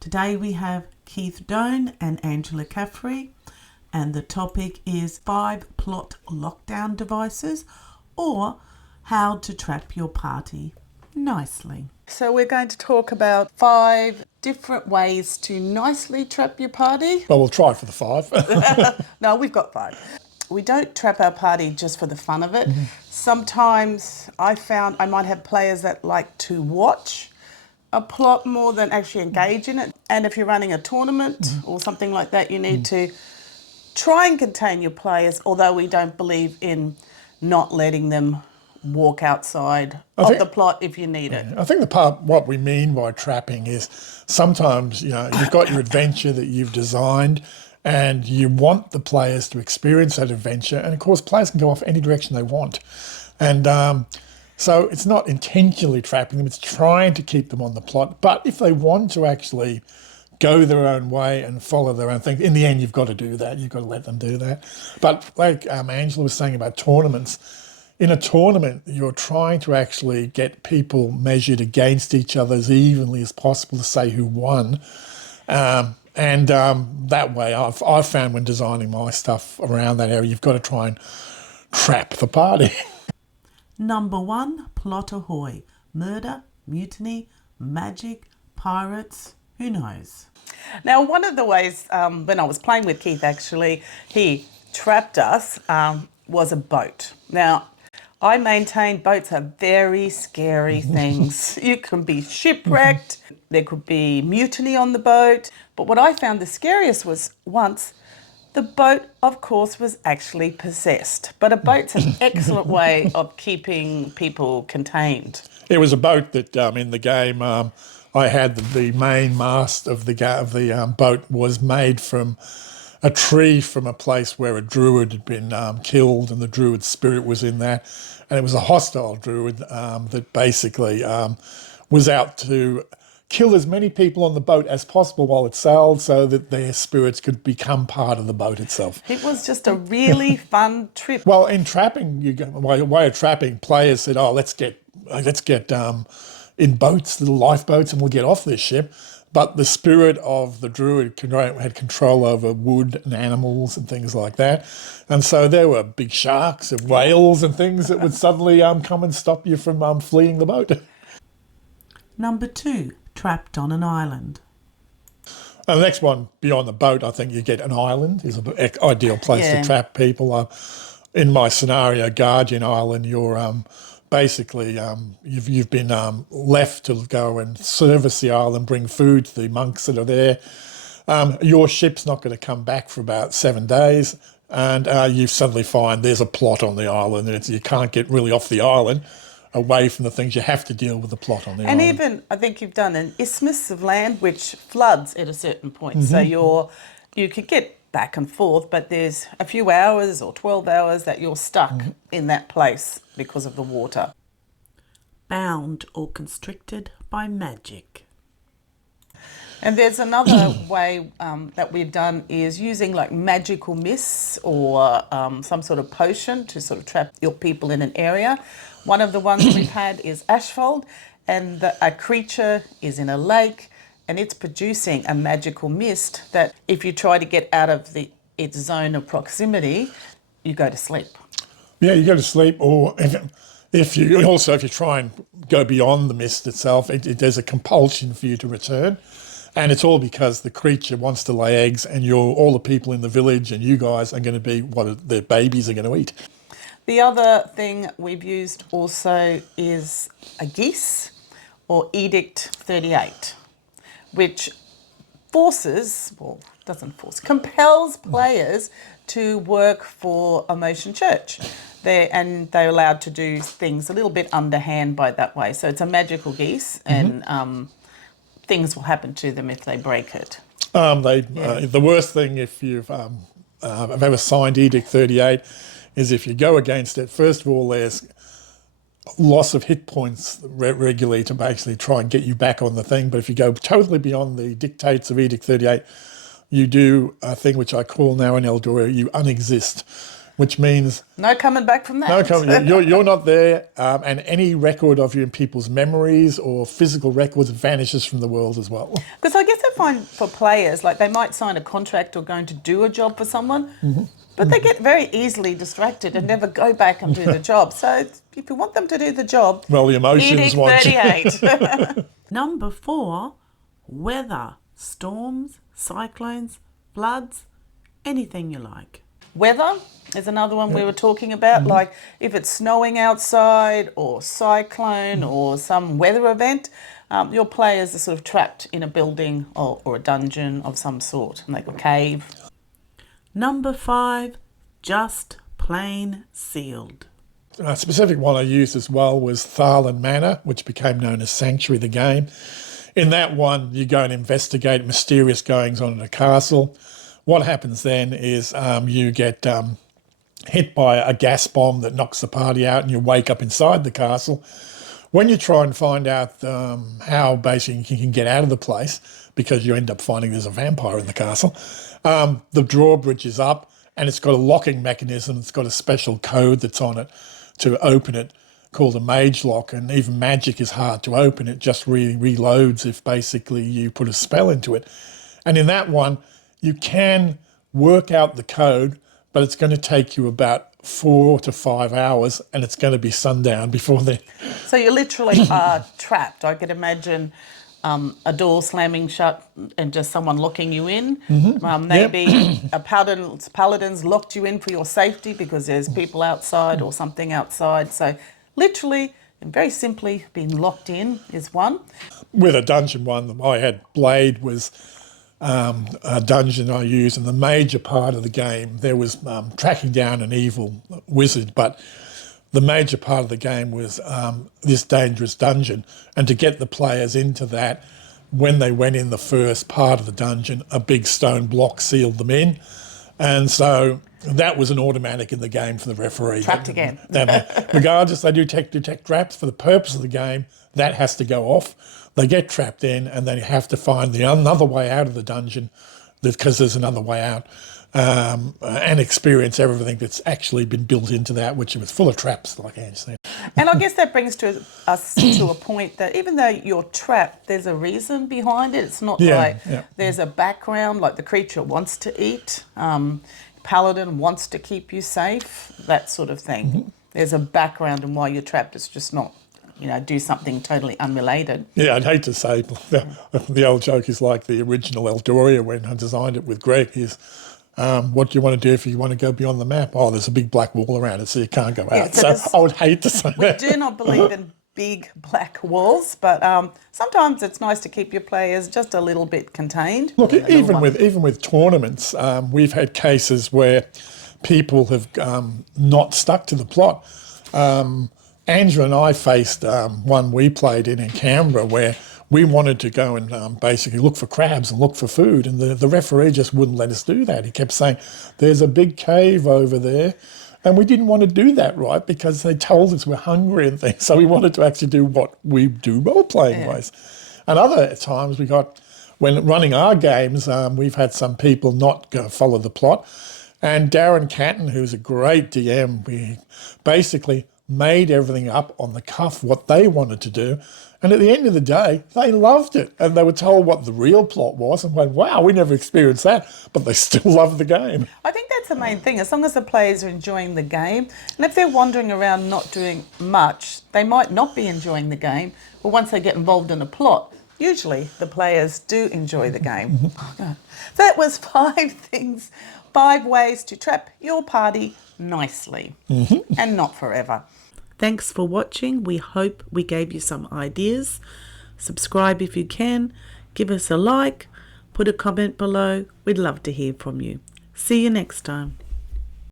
Today we have Keith Doan and Angela Caffrey, and the topic is 5 plot lockdown devices, or how to trap your party nicely. So we're going to talk about 5 different ways to nicely trap your party. Well, we'll try for the 5. No, we've got 5. We don't trap our party just for the fun of it. Sometimes I found I might have players that like to watch a plot more than actually engage in it. And if you're running a tournament or something like that, you need to try and contain your players, although we don't believe in not letting them walk outside of the plot if you need it. I think what we mean by trapping is sometimes, you've got your adventure that you've designed and you want the players to experience that adventure. And of course, players can go off any direction they want. And so it's not intentionally trapping them, it's trying to keep them on the plot. But if they want to actually go their own way and follow their own thing, in the end, you've got to do that. You've got to let them do that. But like Angela was saying about tournaments, in a tournament, you're trying to actually get people measured against each other as evenly as possible to say who won. That way, I've found when designing my stuff around that area, you've got to try and trap the party. Number 1, plot ahoy. Murder, mutiny, magic, pirates, who knows? Now, one of the ways, when I was playing with Keith, actually, he trapped us, was a boat. Now, I maintain boats are very scary things. You can be shipwrecked, there could be mutiny on the boat. But what I found the scariest was once the boat, of course, was actually possessed. But a boat's an excellent way of keeping people contained. It was a boat that in the game I had the main mast of the boat was made from a tree from a place where a druid had been killed, and the druid's spirit was in that. And it was a hostile druid that basically was out to kill as many people on the boat as possible while it sailed so that their spirits could become part of the boat itself. It was just a really fun trip. Well, in trapping, way of trapping, players said, let's get in boats, little lifeboats, and we'll get off this ship. But the spirit of the druid had control over wood and animals and things like that. And so there were big sharks and whales and things that would suddenly come and stop you from fleeing the boat. Number 2, trapped on an island. And the next one, beyond the boat, I think you get an island is an ideal place to trap people. In my scenario, Guardian Island, you're basically you've been left to go and service the island, bring food to the monks that are there. Your ship's not going to come back for about 7 days, and you suddenly find there's a plot on the island, and you can't get really off the island away from the things. You have to deal with the plot on the island. And even, I think you've done an isthmus of land which floods at a certain point. So you could get back and forth, but there's a few hours or 12 hours that you're stuck in that place because of the water. Bound or constricted by magic. And there's another way that we've done is using like magical mists or some sort of potion to sort of trap your people in an area. One of the ones we've had is asphalt, and a creature is in a lake and it's producing a magical mist that if you try to get out of its zone of proximity, you go to sleep. Yeah, you go to sleep, or if you try and go beyond the mist itself, there's a compulsion for you to return. And it's all because the creature wants to lay eggs, and all the people in the village and you guys are going to be what their babies are going to eat. The other thing we've used also is a geese or Edict 38, which compels players to work for a Motion Church. They're allowed to do things a little bit underhand by that way. So it's a magical geese, and things will happen to them if they break it. The worst thing if you've ever signed Edict 38 is if you go against it, first of all, there's loss of hit points regularly to basically try and get you back on the thing. But if you go totally beyond the dictates of Edict 38, you do a thing which I call now in Eldora, you unexist, which means No coming back from that. no, you're not there, and any record of you in people's memories or physical records vanishes from the world as well. Because I guess I find for players, like they might sign a contract or going to do a job for someone, but they get very easily distracted and never go back and do the job. So if you want them to do the job, Well, the emotions Edict want 38. Number 4, weather, storms, cyclones, floods, anything you like. Weather is another one we were talking about, like if it's snowing outside or cyclone or some weather event, your players are sort of trapped in a building or a dungeon of some sort, like a cave. Number 5, just plain sealed. A specific one I used as well was Tharlan Manor, which became known as Sanctuary, the game. In that one, you go and investigate mysterious goings on in a castle. What happens then is you get hit by a gas bomb that knocks the party out and you wake up inside the castle. When you try and find out how basically you can get out of the place, because you end up finding there's a vampire in the castle, the drawbridge is up and it's got a locking mechanism. It's got a special code that's on it to open it called a mage lock, and even magic is hard to open. It just reloads if basically you put a spell into it. And in that one, you can work out the code, but it's going to take you about 4 to 5 hours, and it's going to be sundown before then. So you literally are trapped. I could imagine a door slamming shut and just someone locking you in. Maybe a paladin's locked you in for your safety because there's people outside or something outside. So literally and very simply being locked in is one. With a dungeon one, I had Blade was a dungeon I used, and the major part of the game, there was tracking down an evil wizard, but the major part of the game was this dangerous dungeon, and to get the players into that, when they went in the first part of the dungeon, a big stone block sealed them in, and so that was an automatic in the game for the referee. Trapped again. Regardless, they do detect traps for the purpose of the game, that has to go off. They get trapped in and then you have to find another way out of the dungeon because there's another way out, and experience everything that's actually been built into that, which was full of traps, like Ange said. And I guess that brings us to a point that even though you're trapped, there's a reason behind it. It's not there's a background, like the creature wants to eat, paladin wants to keep you safe, that sort of thing. There's a background in why you're trapped. It's just not, do something totally unrelated. Yeah, I'd hate to say, the old joke is like the original Eldoria when I designed it with Greg is, what do you want to do if you want to go beyond the map? Oh, there's a big black wall around it, so you can't go out. So I would hate to say that. We do not believe in big black walls, but sometimes it's nice to keep your players just a little bit contained. Look, even with tournaments, we've had cases where people have not stuck to the plot. Andrew and I faced one we played in Canberra where we wanted to go and basically look for crabs and look for food, and the referee just wouldn't let us do that. He kept saying, there's a big cave over there, and we didn't want to do that, right, because they told us we're hungry and things, so we wanted to actually do what we do role-playing wise. And other times when running our games, we've had some people not go follow the plot, and Darren Catton, who's a great DM, we basically made everything up on the cuff what they wanted to do, and at the end of the day they loved it, and they were told what the real plot was and went, wow, we never experienced that, but they still loved the game. I think that's the main thing, as long as the players are enjoying the game, and if they're wandering around not doing much, they might not be enjoying the game, but once they get involved in a plot, usually the players do enjoy the game. So that was 5 ways to trap your party nicely and not forever. Thanks for watching. We hope we gave you some ideas. Subscribe if you can. Give us a like. Put a comment below. We'd love to hear from you. See you next time.